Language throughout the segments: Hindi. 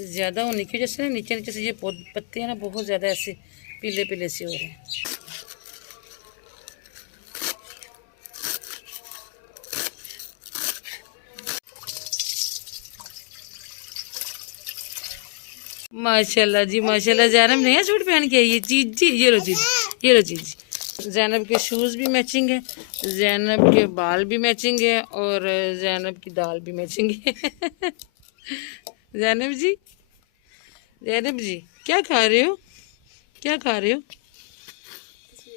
ज़्यादा होने की वजह से ना नीचे नीचे से ये पत्ते हैं ना बहुत ज़्यादा ऐसे पीले पीले से हो रहे हैं। माशाल्लाह जी माशाल्लाह। ज़ैनब नया सूट पहन के आई है। चीज जी ये लो चीज, ये लो चीज। ज़ैनब के शूज़ भी मैचिंग है, ज़ैनब के बाल भी मैचिंग है और ज़ैनब की दाल भी मैचिंग है। ज़ैनब जी, ज़ैनब जी क्या खा रहे हो, क्या खा रहे हो?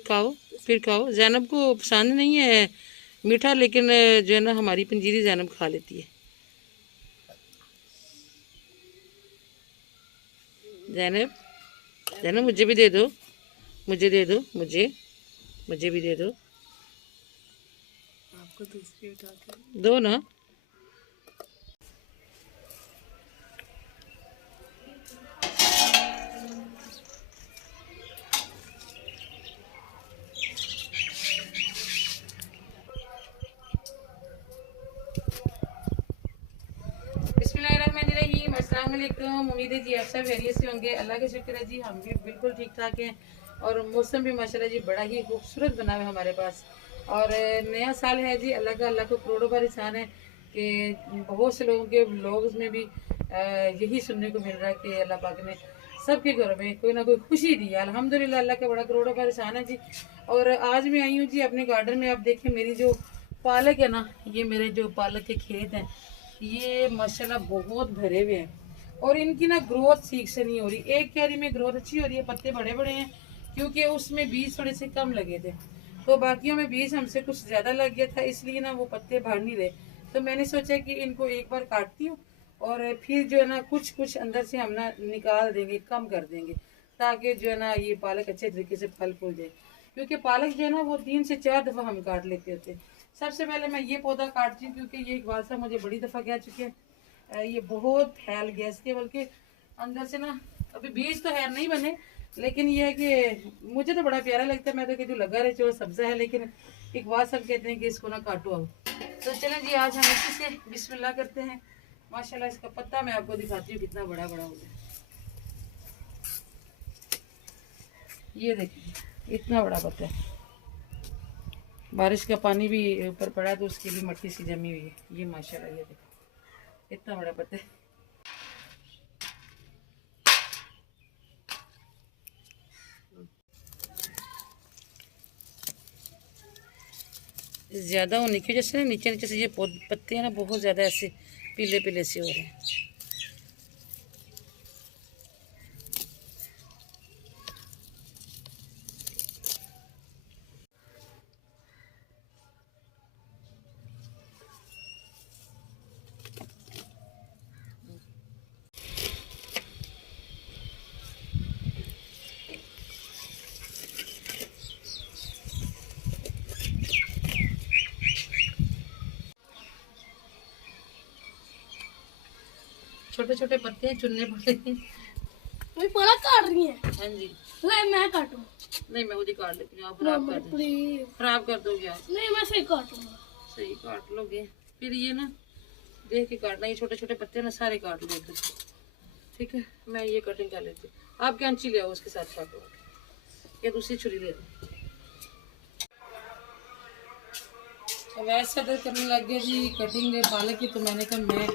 खाओ, फिर खाओ। ज़ैनब को पसंद नहीं है मीठा, लेकिन जो है ना हमारी पंजीरी ज़ैनब खा लेती है। ज़ैनब, ज़ैनब मुझे भी दे दो, मुझे दे दो, मुझे भी दे दो। आपको दूसरी उठा दो ना। बिस्मिल्लाहिर्रहमानिर्रहीम, अस्सलाम वालेकुम। उम्मीद है जी आप सब खैरियत से होंगे। अल्लाह का शुक्र है जी, हम भी बिल्कुल ठीक ठाक हैं और मौसम भी माशाल्लाह जी बड़ा ही खूबसूरत बना है हमारे पास। और नया साल है जी, अल्लाह को करोड़ों बार एहसान है कि बहुत से लोगों के व्लॉग्स में भी यही सुनने को मिल रहा है कि अल्लाह पाक ने सबके घरों में कोई ना कोई खुशी दी है। अल्हम्दुलिल्लाह, अल्लाह का बड़ा करोड़ों बार एहसान है जी। और आज मैं आई हूँ जी अपने गार्डन में। आप देखें मेरी जो पालक है ना, ये मेरे जो पालक के खेत हैं ये माशाल्लाह बहुत भरे हुए हैं और इनकी ना ग्रोथ ठीक से नहीं हो रही। एक क्यारी में ग्रोथ अच्छी हो रही है, पत्ते बड़े बड़े हैं क्योंकि उसमें बीज थोड़े से कम लगे थे, तो बाकियों में बीज हमसे कुछ ज़्यादा लग गया था, इसलिए ना वो पत्ते भर नहीं रहे। तो मैंने सोचा कि इनको एक बार काटती हूँ और फिर जो है ना कुछ कुछ अंदर से हम ना निकाल देंगे, कम कर देंगे, ताकि जो है ना ये पालक अच्छे तरीके से फल फूल जाए। क्योंकि पालक जो है ना वो 3 से 4 दफ़ा हम काट लेते होते हैं। सबसे पहले मैं ये पौधा काटती हूँ क्योंकि ये इकबाल साहब मुझे बड़ी दफ़ा कह चुके हैं ये बहुत फैल गया इसके, बल्कि अंदर से ना अभी बीज तो है नहीं बने, लेकिन ये है कि मुझे तो बड़ा प्यारा लगता है। मैं तो कहती हूँ लगा रहे, चलो सब्जा है, लेकिन इकबाल साहब कहते हैं कि इसको ना काटो अब। तो चलें जी, आज हम इसी से बिस्मिल्लाह करते हैं। माशाल्लाह इसका पत्ता मैं आपको दिखाती हूँ कितना बड़ा बड़ा हो गया। ये देखिए इतना बड़ा पत्ता है, बारिश का पानी भी ऊपर पड़ा तो उसकी भी मट्टी सी जमी हुई है। ये माशाल्लाह ये देखो इतना बड़ा पत्ता है। ज़्यादा होने की वजह से ना नीचे नीचे से ये पत्ते हैं ना बहुत ज़्यादा ऐसे पीले पीले से हो रहे हैं। छोटे छोटे पत्ते हैं, चुनने पड़ते हैं। मैं पालक काट रही है। हाँ जी, नहीं मैं काटूं। नहीं मैं खुद ही काट लेती हूँ, आप खराब कर दोगे, खराब कर दोगे आप। नहीं मैं सही काटूंगा। सही काट लोगे, फिर ये ना देख के काटना। ये छोटे छोटे पत्ते ना सारे काट लो एकदम, ठीक है। मैं ये कटिंग कर लेती हूँ, आप कैंची ले आओ उसके साथ काटो, या दूसरी छुरी ले दो। अवैध सदर करने लग गया जी कटिंग पालक की, तो मैंने कहा मैं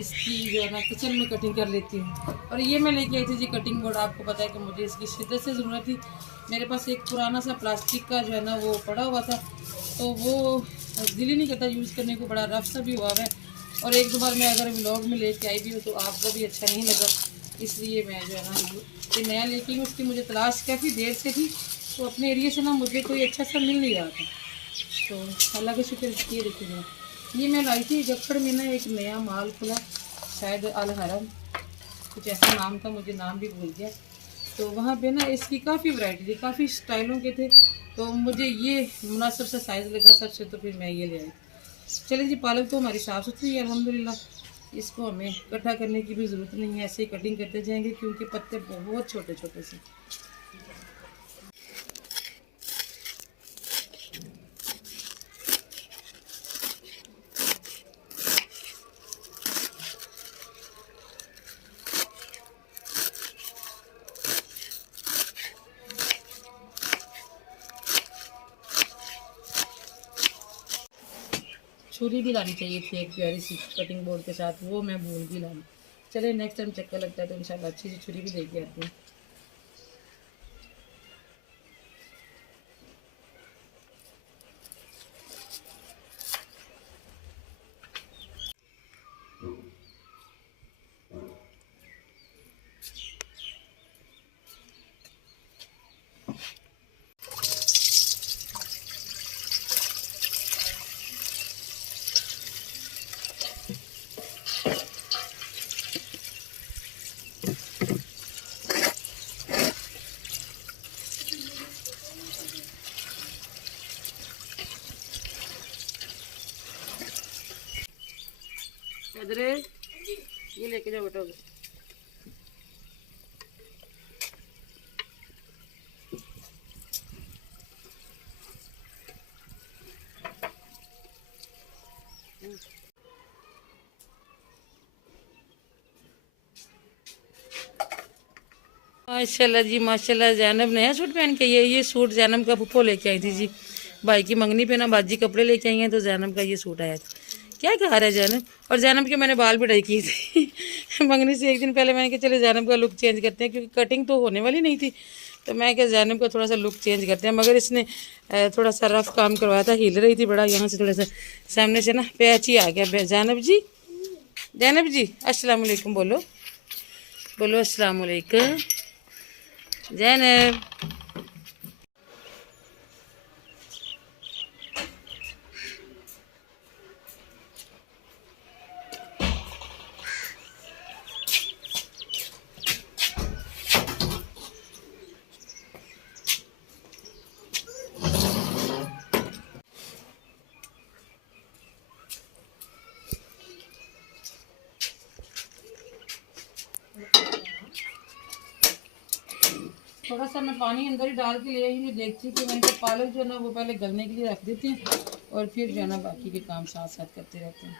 इसकी जो है ना किचन में कटिंग कर लेती हूँ। और ये मैं लेके आई थी जी कटिंग बोर्ड। आपको पता है कि मुझे इसकी शिद्दत से ज़रूरत थी। मेरे पास एक पुराना सा प्लास्टिक का जो है ना वो पड़ा हुआ था, तो वो दिल ही नहीं करता यूज़ करने को, बड़ा रफ सा भी हुआ है। और एक दो बार मैं अगर व्लॉग में लेके आई भी हूँ तो आपको भी अच्छा नहीं लगा, इसलिए मैं जो है ना ये नया लेके हूँ। उसकी मुझे तलाश काफ़ी देर से थी, तो अपने एरिए से ना मुझे कोई अच्छा सा मिल नहीं रहा था, तो अल्लाह का शुक्र। ये देखिए ये मैं लाई थी जफर में ना, एक नया माल खुला, शायद अल हरम कुछ ऐसा नाम था, मुझे नाम भी भूल गया। तो वहाँ पे ना इसकी काफ़ी वैरायटी थी, काफ़ी स्टाइलों के थे, तो मुझे ये मुनासिब सा साइज़ लगा सबसे, तो फिर मैं ये ले आई। चलिए जी, पालक तो हमारी साफ़ सुथरी है अल्हम्दुलिल्लाह, इसको हमें इकट्ठा करने की भी ज़रूरत नहीं है, ऐसे ही कटिंग करते जाएंगे क्योंकि पत्ते बहुत छोटे छोटे से। छुरी भी लानी चाहिए थी एक प्यारी सी कटिंग बोर्ड के साथ, वो मैं भूल भी लानी। चले नेक्स्ट टाइम चक्कर लगता है तो इंशाल्लाह अच्छी सी छुरी भी लेके आती हूँ। अदरे ये लेके जाओ बेटा। माशाल्लाह जी माशाल्लाह, जैनब नया सूट पहन के ये सूट जैनब का फुप्पो लेके आई थी जी, भाई की मंगनी पे ना बाजी कपड़े लेके आई हैं तो जैनब का ये सूट आया था। क्या कहा रहा है जैनब? और जैनब के मैंने बाल भी डाई किए थे मंगनी से एक दिन पहले मैंने कहा चले जैनब का लुक चेंज करते हैं, क्योंकि कटिंग तो होने वाली नहीं थी, तो मैं क्या जैनब का थोड़ा सा लुक चेंज करते हैं। मगर इसने थोड़ा सा रफ काम करवाया था, हिल रही थी बड़ा, यहाँ से थोड़ा सा सामने से ना पैच ही आ गया। जैनब जी, जैनब जी अस्सलाम वालेकुम बोलो, बोलो अस्सलाम वालेकुम जैनब। थोड़ा सा मैं पानी अंदर ही डाल के ले आई हूँ, देखती हूँ कि मैंने तो पालक जो है ना वो पहले गलने के लिए रख देते हैं और फिर जो है ना बाकी के काम साथ साथ करते रहते हैं।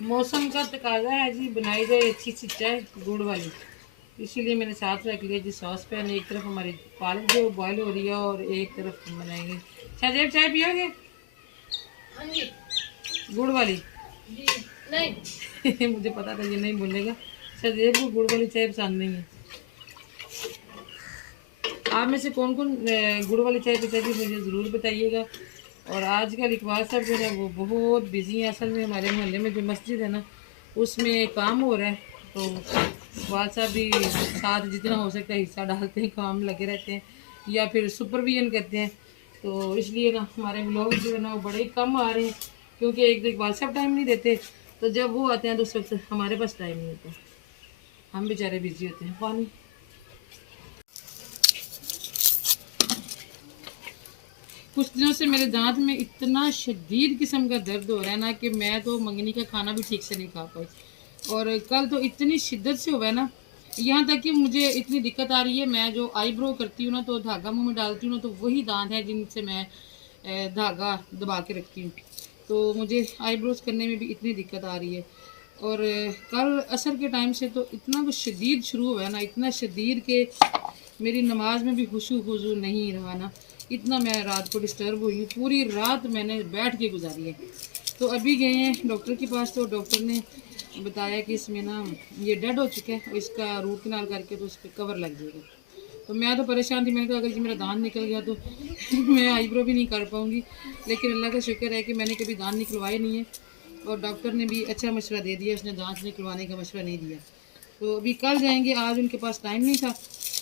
मौसम का तकाजा है जी, बनाई जाए अच्छी सी चाय गुड़ वाली, इसीलिए मैंने साथ रख लिया जी सॉस पैन। एक तरफ हमारी पालक जो बॉयल हो रही है और एक तरफ बनाएंगे। शाहजेब चाय पियोगे? हाँ जी। गुड़ वाली? जी नहीं मुझे पता था ये नहीं बोलेगा, शाहजेब को गुड़ वाली चाय पसंद नहीं है। आप में से कौन कौन गुड़ वाली चाय पीता है मुझे ज़रूर बताइएगा। और आजकल इकबाल साहब जो है वो बहुत बिजी हैं। असल में हमारे मोहल्ले में जो मस्जिद है ना उसमें काम हो रहा है, तो इकबाल साहब भी साथ जितना हो सकता है हिस्सा डालते हैं, काम लगे रहते हैं या फिर सुपरविजन करते हैं। तो इसलिए ना हमारे लोग जो है ना वो बड़े कम आ रहे हैं, क्योंकि एक तो इकबाल साहब टाइम नहीं देते, तो जब वो आते हैं तो उस वक्त हमारे पास टाइम नहीं होता, हम बेचारे बिजी होते हैं। पानी कुछ दिनों से मेरे दांत में इतना शदीद किस्म का दर्द हो रहा है ना कि मैं तो मंगनी का खाना भी ठीक से नहीं खा पाई, और कल तो इतनी शिद्दत से हुआ है ना, यहाँ तक कि मुझे इतनी दिक्कत आ रही है। मैं जो आईब्रो करती हूँ ना तो धागा मुंह में डालती हूँ ना, तो वही दांत है जिनसे मैं धागा दबा के रखती हूँ, तो मुझे आईब्रोज करने में भी इतनी दिक्कत आ रही है। और कल असर के टाइम से तो इतना कुछ शदीद शुरू हुआ है ना, इतना शदीद के मेरी नमाज में भी खुशू खुजू नहीं रहा ना, इतना मैं रात को डिस्टर्ब हुई हूँ। पूरी रात मैंने बैठ के गुजारी है। तो अभी गए हैं डॉक्टर के पास, तो डॉक्टर ने बताया कि इसमें ना ये डेड हो चुका है और इसका रूट कनाल करके तो उस पर कवर लग जाएगा। तो मैं तो परेशान थी, मैंने कहा अगर ये मेरा दांत निकल गया तो मैं आईब्रो भी नहीं कर पाऊँगी। लेकिन अल्लाह का शुक्र है कि मैंने कभी दांत निकलवाए नहीं है, और डॉक्टर ने भी अच्छा मशवरा दे दिया, उसने दांत निकलवाने का मशवरा नहीं दिया। तो अभी कल जाएंगे, आज उनके पास टाइम नहीं था,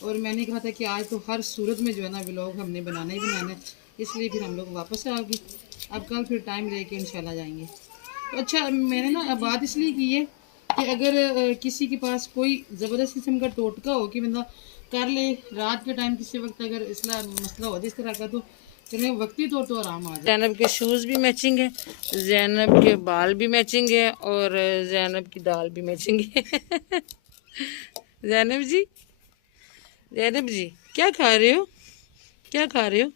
और मैंने कहा था कि आज तो हर सूरत में जो है ना व्लॉग हमने बनाना ही बनाना है, इसलिए फिर हम लोग वापस आ गए। अब कल फिर टाइम लेके इंशाल्लाह जाएंगे। तो अच्छा, मैंने ना बात इसलिए की है कि अगर किसी के पास कोई ज़बरदस्त किस्म का टोटका हो कि बंदा कर ले रात के टाइम, किसी वक्त अगर इसला मसला हो जिस तरह का, तो चले वक्ती तौर तो आराम आ जाए। जैनब के शूज़ भी मैचिंग है, जैनब के बाल भी मैचिंग है, और जैनब की दाल भी मैचिंग है जैनब जी, जैनब जी क्या खा रहे हो? क्या खा रहे हो?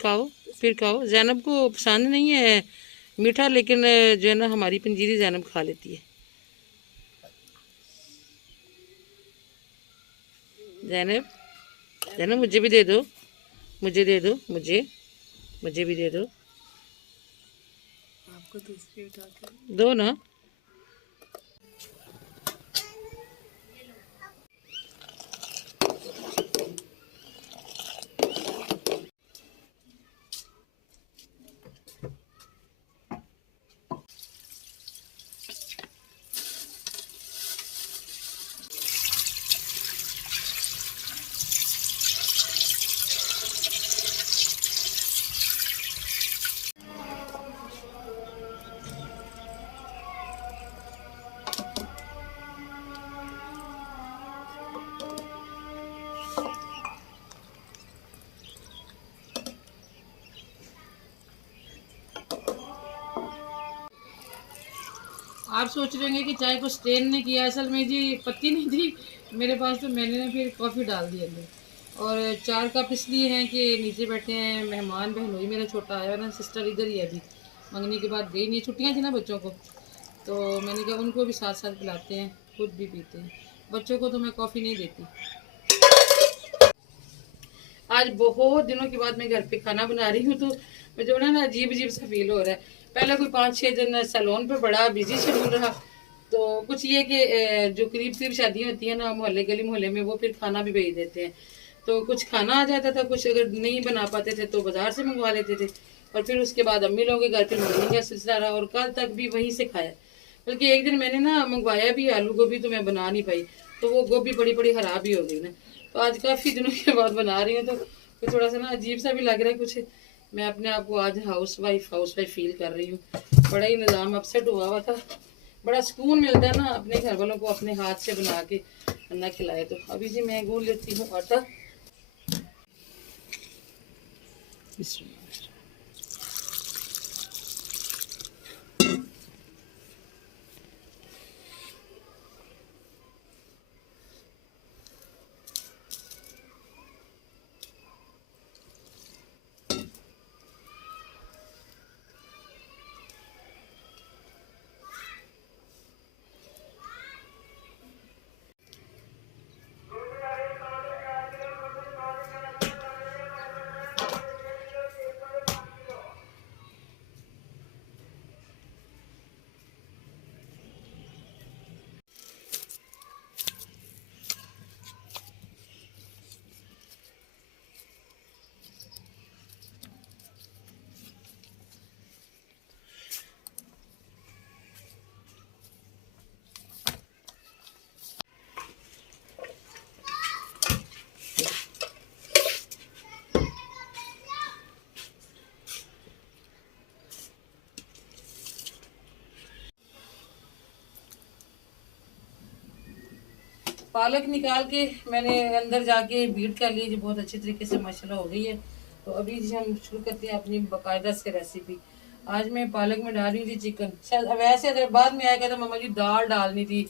खाओ, फिर खाओ। जैनब को पसंद नहीं है मीठा, लेकिन जो है ना हमारी पंजीरी ज़ैनब खा लेती है। ज़ैनब, ज़ैनब मुझे भी दे दो, मुझे दे दो, मुझे भी दे दो। आपको तो इसलिए उठा के दो ना। आप सोच रहे होंगे कि चाय को स्टेन ने किया, असल में जी पत्ती नहीं थी मेरे पास, तो मैंने ना फिर कॉफ़ी डाल दी अंदर। और 4 कप इसलिए हैं कि नीचे बैठे हैं मेहमान, बहनोई मेरा छोटा आया ना, सिस्टर इधर ही है अभी, मंगनी के बाद गई नहीं, छुट्टियाँ थी ना बच्चों को, तो मैंने कहा उनको भी साथ साथ पिलाते हैं, खुद भी पीते हैं। बच्चों को तो मैं कॉफ़ी नहीं देती। आज बहुत दिनों के बाद मैं घर पे खाना बना रही हूँ, तो मुझे ना अजीब अजीब सा फील हो रहा है। पहले कोई 5-6 दिन सैलून पे बड़ा बिजी शेड्यूल रहा, तो कुछ ये कि जो करीब करीब शादियाँ होती हैं ना मोहल्ले गली मोहल्ले में, वो फिर खाना भी भेज देते हैं, तो कुछ खाना आ जाता था, कुछ अगर नहीं बना पाते थे तो बाजार से मंगवा लेते थे, और फिर उसके बाद अम्मी लोगों के घर फिर मंगनी का सिलसिला रहा, और कल तक भी वहीं से खाया। बल्कि एक दिन मैंने ना मंगवाया भी आलू गोभी, तो मैं बना नहीं पाई, तो वो गोभी बड़ी बड़ी खराब ही हो गई ना। तो आज काफ़ी दिनों के बाद बना रही हूँ, तो थोड़ा सा ना अजीब सा भी लग रहा है कुछ। मैं अपने आप को आज हाउस वाइफ फील कर रही हूँ। बड़ा ही निज़ाम अपसेट हुआ था। बड़ा सुकून मिलता है ना अपने घर वालों को अपने हाथ से बना के खाना खिलाए। तो अभी जी मैं गूंद लेती हूँ आटा। पालक निकाल के मैंने अंदर जाके बीट कर ली जी, बहुत अच्छी तरीके से माशाल्लाह हो गई है। तो अभी जी हम शुरू करते हैं अपनी बाकायदा से रेसिपी। आज मैं पालक में डाल रही थी चिकन। शायद वैसे अगर बाद में आया कहता मम्मा जी दाल डालनी थी,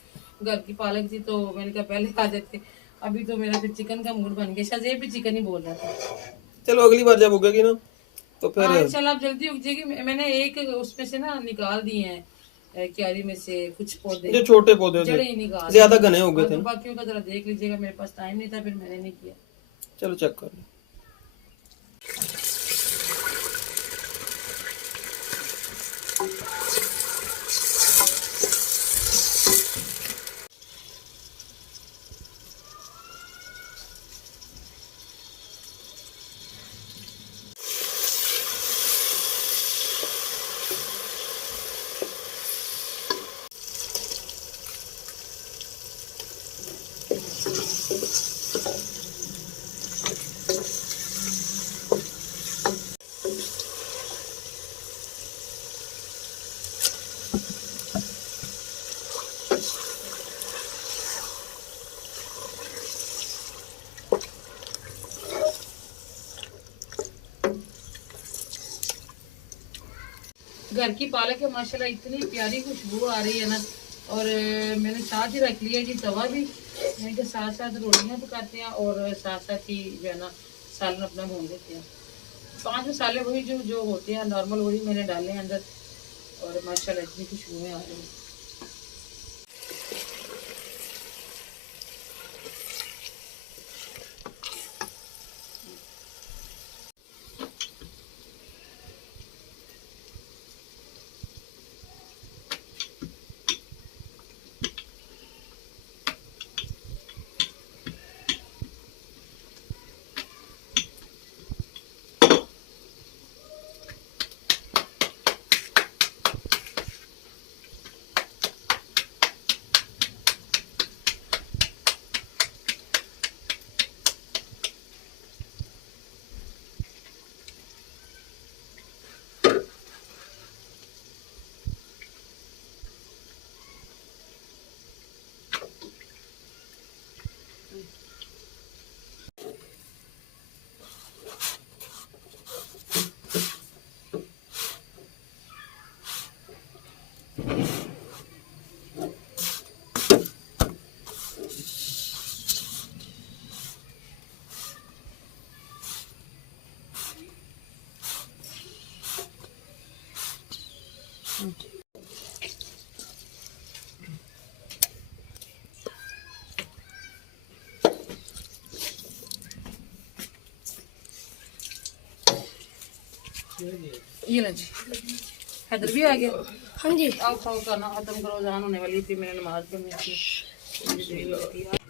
घर की पालक थी, तो मैंने कहा पहले आ जाते। अभी तो मेरा फिर चिकन का मूड बन गया, शायद ये भी चिकन ही बोल रहा था। चलो अगली बार जब होगी ना तो फिर हाँ चल आप जल्दी उग जाएगी। मैंने एक उसमें से ना निकाल दिए हैं, क्यारी में से कुछ पौधे, जो छोटे पौधे जड़े थे ही निकाल ज्यादा घने हो गए थे तो ना। बाकियों का जरा देख लीजिएगा, मेरे पास टाइम नहीं था फिर मैंने नहीं किया। चलो चेक कर लो। घर की पालक है माशाल्लाह, इतनी प्यारी खुशबू आ रही है ना। और मैंने साथ ही रख लिया जी तवा भी, मैंने कहा साथ साथ रोटियां पकाते हैं और साथ साथ ही जो है ना सालन अपना भून देते हैं। 5 मसाले वही जो जो होते हैं नॉर्मल, वही मैंने डाले हैं अंदर। और माशाल्लाह इतनी खुशबुएं आ रही हैं। ये लो जी, हैदर भी आ गया। हाँ जी। आओ खाओ, खाना खत्म करो, जान होने वाली थी, मैंने नमाज पढ़नी थी।